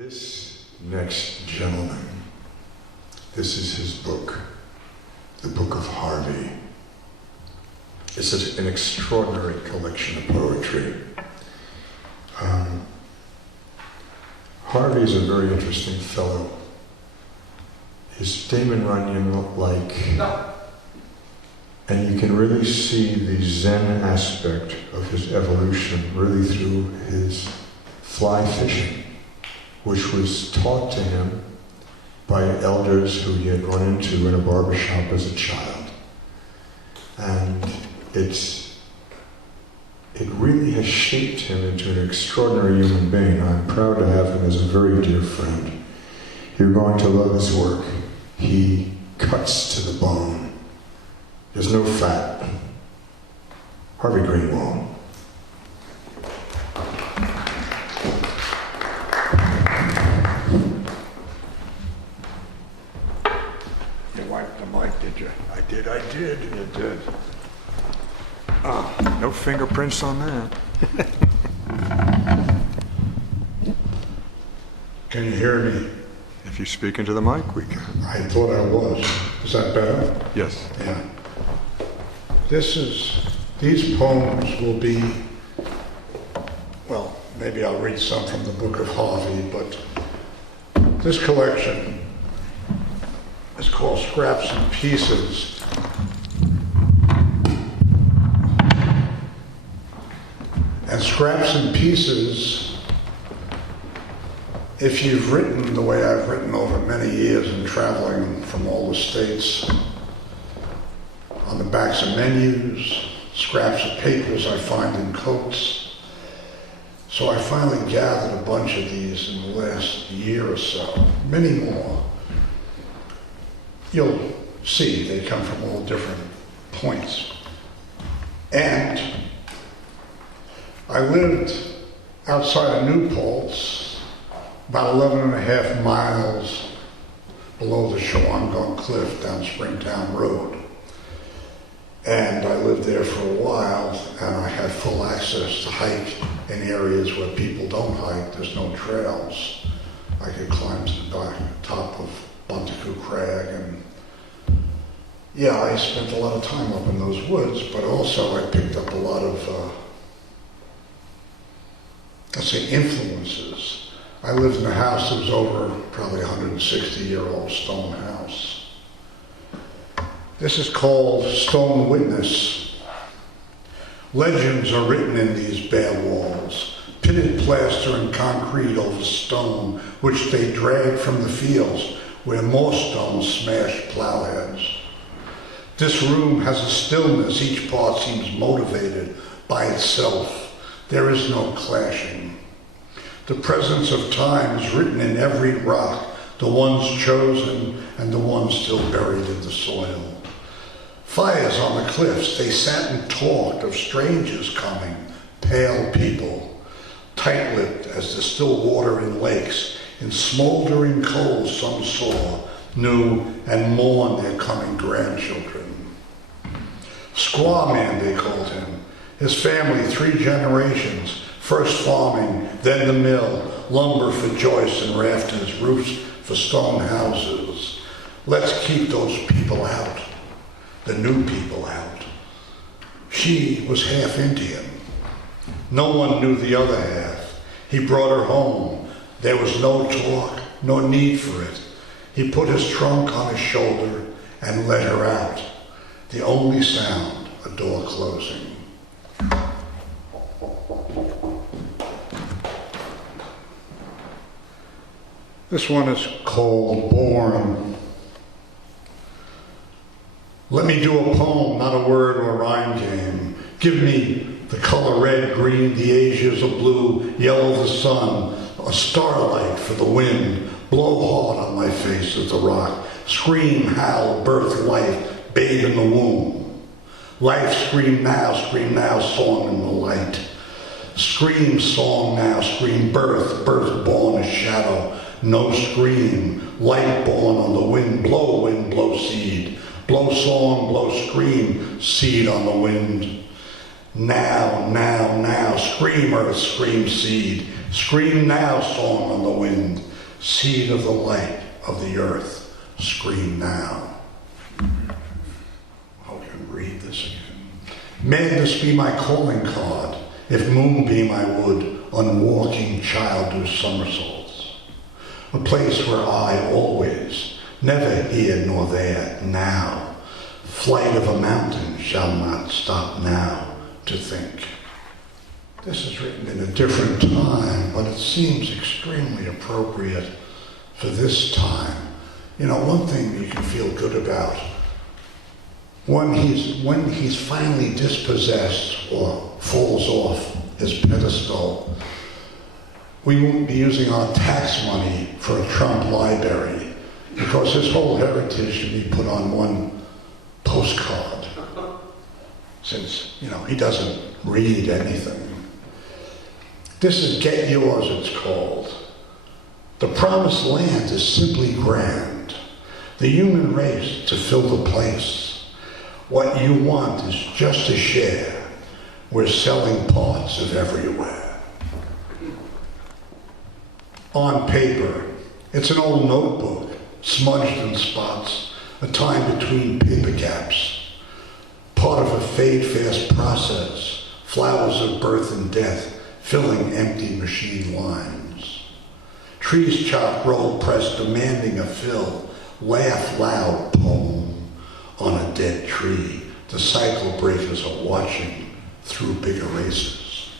This next gentleman, this is his book, the Book of Harvey. It's an extraordinary collection of poetry. Harvey's a very interesting fellow. He's Damon Runyon-like, and you can really see the Zen aspect of his evolution really through his fly fishing, which was taught to him by elders who he had run into in a barbershop as a child. And it really has shaped him into an extraordinary human being. I'm proud to have him as a very dear friend. You're going to love his work. He cuts to the bone. There's no fat. Harvey Greenwald. You wiped the mic, did you? I did. You did. Ah, no fingerprints on that. Can you hear me? If you speak into the mic, we can. I thought I was. Is that better? Yes. Yeah. These poems will be, well, maybe I'll read some from the Book of Harvey, but this collection is called Scraps and Pieces. And Scraps and Pieces, if you've written the way I've written over many years and traveling from all the states, on the backs of menus, scraps of papers I find in coats. So I finally gathered a bunch of these in the last year or so, many more. You'll see they come from all different points. And I lived outside of New Paltz, about 11 and a half miles below the Shawangunk Cliff down Springtown Road. And I lived there for a while, and I had full access to hike in areas where people don't hike. There's no trails. I could climb to the top of Bunticoo Crag, and yeah, I spent a lot of time up in those woods, but also I picked up a lot of, let's say, influences. I lived in a house that was over probably 160-year-old stone house. This is called Stone Witness. Legends are written in these bare walls, pitted plaster and concrete over stone, which they drag from the fields where more stones smash plowheads. This room has a stillness. Each part seems motivated by itself. There is no clashing. The presence of time is written in every rock, the ones chosen and the ones still buried in the soil. Fires on the cliffs, they sat and talked of strangers coming, pale people, tight-lipped as the still water in lakes. In smoldering coals some saw, knew, and mourned their coming grandchildren. Squaw Man, they called him. His family, 3 generations, first farming, then the mill, lumber for joists and rafters, roofs for stone houses. Let's keep those people out. The new people out. She was half Indian. No one knew the other half. He brought her home. There was no talk, no need for it. He put his trunk on his shoulder and let her out. The only sound, a door closing. This one is called Born. Let me do a poem, not a word or rhyme game. Give me the color red, green, the azures of blue, yellow the sun, a starlight for the wind. Blow hard on my face as the rock. Scream, howl, birth, life, babe in the womb. Life, scream now, song in the light. Scream, song now, scream, birth, birth born a shadow. No scream, light born on the wind, blow seed. Blow song, blow scream, seed on the wind. Now, scream earth, scream seed. Scream now, song on the wind. seed of the light of the earth, scream now. Hope you can read this again. Madness be my calling card, if moonbeam I would, unwalking child do somersaults. A place where I always, never here nor there, now, flight of a mountain shall not stop now to think. This is written in a different time, but it seems extremely appropriate for this time. You know, one thing you can feel good about, when he's finally dispossessed or falls off his pedestal, we won't be using our tax money for a Trump library because his whole heritage should be put on one postcard, since, you know, he doesn't read anything. This is Get Yours, it's called. The promised land is simply grand. The human race to fill the place. What you want is just a share. We're selling parts of everywhere. On paper, it's an old notebook, smudged in spots, a time between paper gaps. Part of a fade-fast process, flowers of birth and death, filling empty machine lines. Trees chopped, rolled, pressed, demanding a fill. Laugh loud poem on a dead tree. The cycle breakers are watching through big erasers.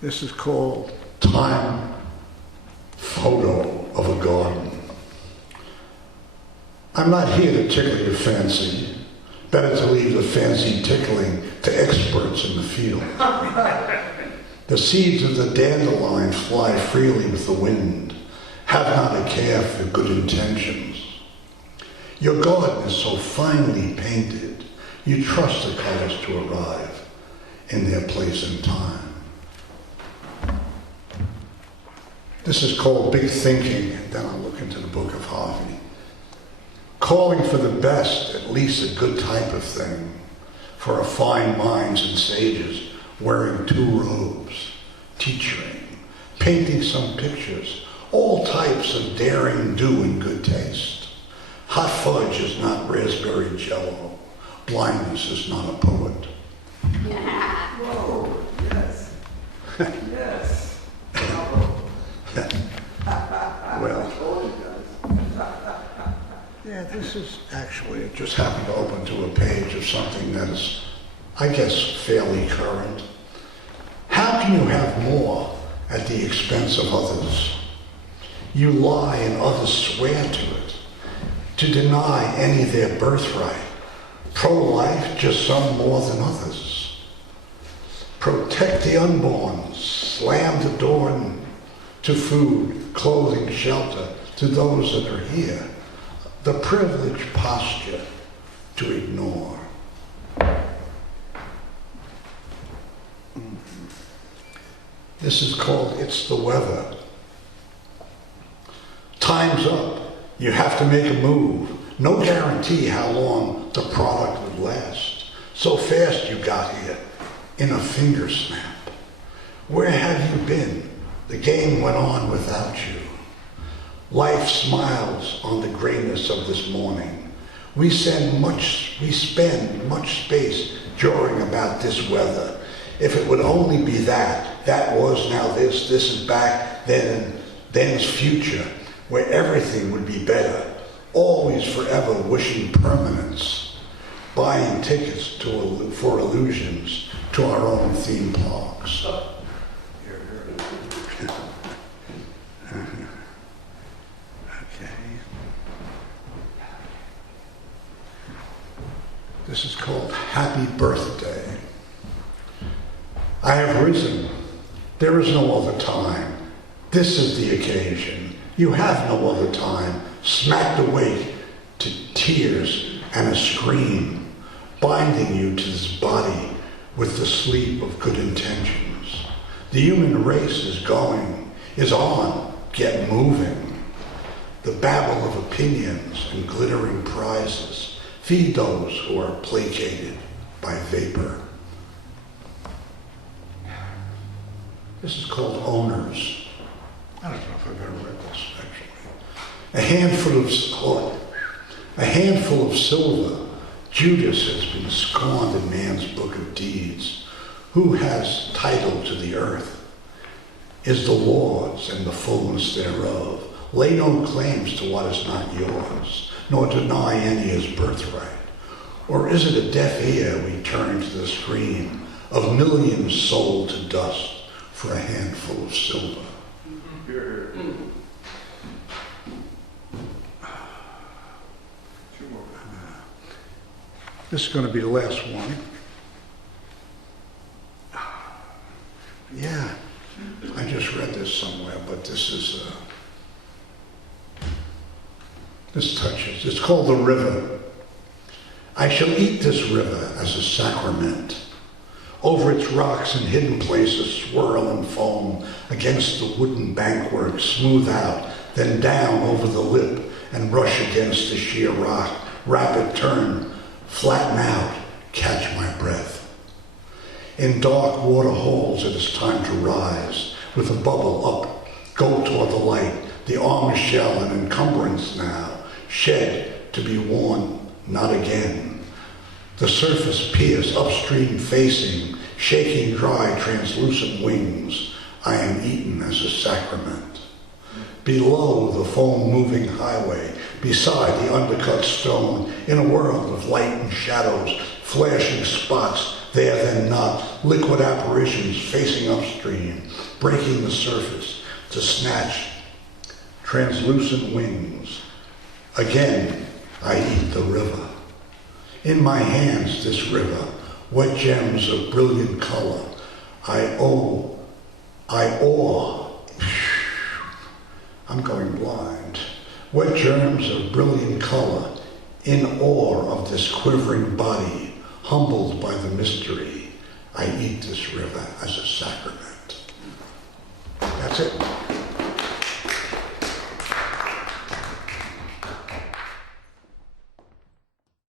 This is called Time Photo of a Garden. I'm not here to tickle your fancy. Better to leave the fancy tickling to experts in the field. The seeds of the dandelion fly freely with the wind. Have not a care for good intentions. Your garden is so finely painted, you trust the colors to arrive in their place and time. This is called Big Thinking, and then I'll look into the book of Harvey. Calling for the best, at least a good type of thing, for refined minds and sages, wearing 2 robes, teaching, painting some pictures, all types of daring do in good taste. Hot fudge is not raspberry jello. Blindness is not a poet. Yeah. Whoa, yes. Yes. Well, yeah, this is actually, it just happened to open to a page of something that is, I guess, fairly current. How can you have more at the expense of others? You lie and others swear to it, to deny any their birthright. Pro-life, just some more than others. Protect the unborn, slam the door to food, clothing, shelter, to those that are here. The privileged posture to ignore. This is called It's the Weather. Time's up. You have to make a move. No guarantee how long the product would last. So fast you got here, in a finger snap. Where have you been? The game went on without you. Life smiles on the grayness of this morning. We spend much space joring about this weather. If it would only be that was now this is back, then's future, where everything would be better. Always forever wishing permanence. Buying tickets for illusions to our own theme parks. This is called Happy Birthday. I have risen. There is no other time. This is the occasion. You have no other time. Smacked awake to tears and a scream, binding you to this body with the sleep of good intentions. The human race is on, get moving. The babble of opinions and glittering prizes feed those who are placated by vapor. This is called Owners. I don't know if I've ever read this, actually. A handful of silver. Judas has been scorned in man's book of deeds. Who has title to the earth? Is the Lord's and the fullness thereof. Lay no claims to what is not yours, nor deny any his birthright. Or is it a deaf ear we turn to the scream of millions sold to dust for a handful of silver? This is going to be the last one. Yeah, I just read this somewhere, but this is, this touches. It's called The River. I shall eat this river as a sacrament. Over its rocks and hidden places swirl and foam against the wooden bankwork, smooth out, then down over the lip and rush against the sheer rock. Rapid turn, flatten out, catch my breath. In dark water holes it is time to rise, with a bubble up, go toward the light, the armor shell an encumbrance now, shed to be worn not again. The surface pierce upstream facing, shaking dry translucent wings, I am eaten as a sacrament. Below the foam moving highway, beside the undercut stone, in a world of light and shadows, flashing spots, there then not, liquid apparitions facing upstream, breaking the surface to snatch translucent wings. Again, I eat the river. In my hands this river, wet gems of brilliant color. I'm going blind. Wet germs of brilliant color, in awe of this quivering body, humbled by the mystery, I eat this river as a sacrament. That's it.